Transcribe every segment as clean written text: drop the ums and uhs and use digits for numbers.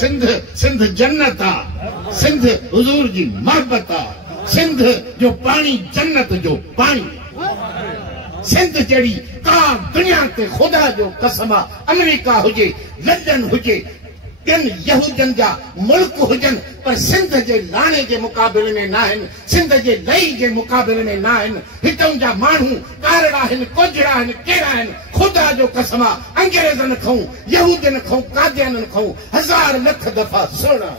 सिंध सिंध जन्नत आ सिंध हुजूर जी मोहब्बत आ सिंध जो पानी जन्नत जो पानी सिंध जड़ी का दुनिया ते खुदा जो कसम आ अमेरिका हुजे लंदन हुजे इन यहूदन जा मुल्क हुजन पर सिंध जे लाने के मुकाबले में ना आहिनि सिंध जे लई के मुकाबले में ना आहिनि हितों जा माण्हू कारड़ा आहिनि कोजड़ा आहिनि कहिड़ा आहिनि खुदा जो कसम आ अंग्रेज़नि खां यहूदन खां कादियाननि खां 1000 लख दफ़ा सुहिणा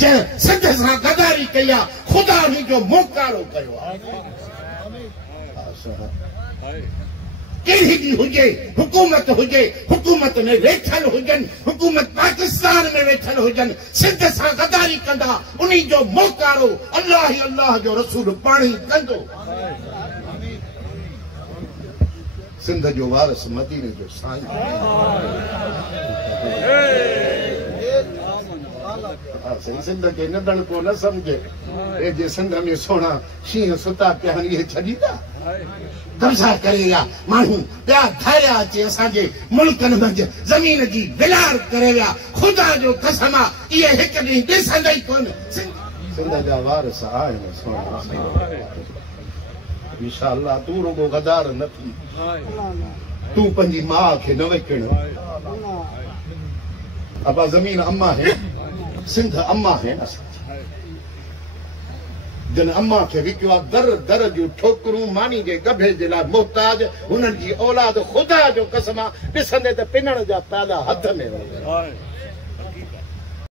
जंहिं सिंध सां गदारी कई आहे खुदा हुन जो मोकारो कयो आहे कहिड़ी बि हुजे हुकूमत में वेठल हुजनि हुकूमत पाकिस्तान में वेठल हुजनि सिंध सां गदारी कंदा उन जो मोकारो अल्लाह ई अल्लाह जो रसूल पाणी कंदो सिंध जो वारस मदीने जो साईं सिंध खे नदण को न समझे ए जे सिंध में सोना शींहं सुता पिया आहिनि इहे छॾींदा कब्जा करे या माण्हू ॿिया धारिया अचे असांजे मुल्कनि मंझि ज़मीन जी बिलार करे विया खुदा जो कसम आ इहे हिकु ॾींहुं ॾिसंदा ई कोन सिंध जा वारस आहिनि इंशाअल्लाह तूं रुगो गदार न थी तूं पंहिंजी माउ खे न विकिण अबा ज़मीन अम्मा है सिंध अम्मा है न जिन अम्मा खे विकियो आहे दर दर जूं ठोकरूं मानी जे गभे जे लाइ मुहताज हुननि जी औलाद खुदा जो कसम आहे ॾिसंदे त पिनण जा पैदा हथ में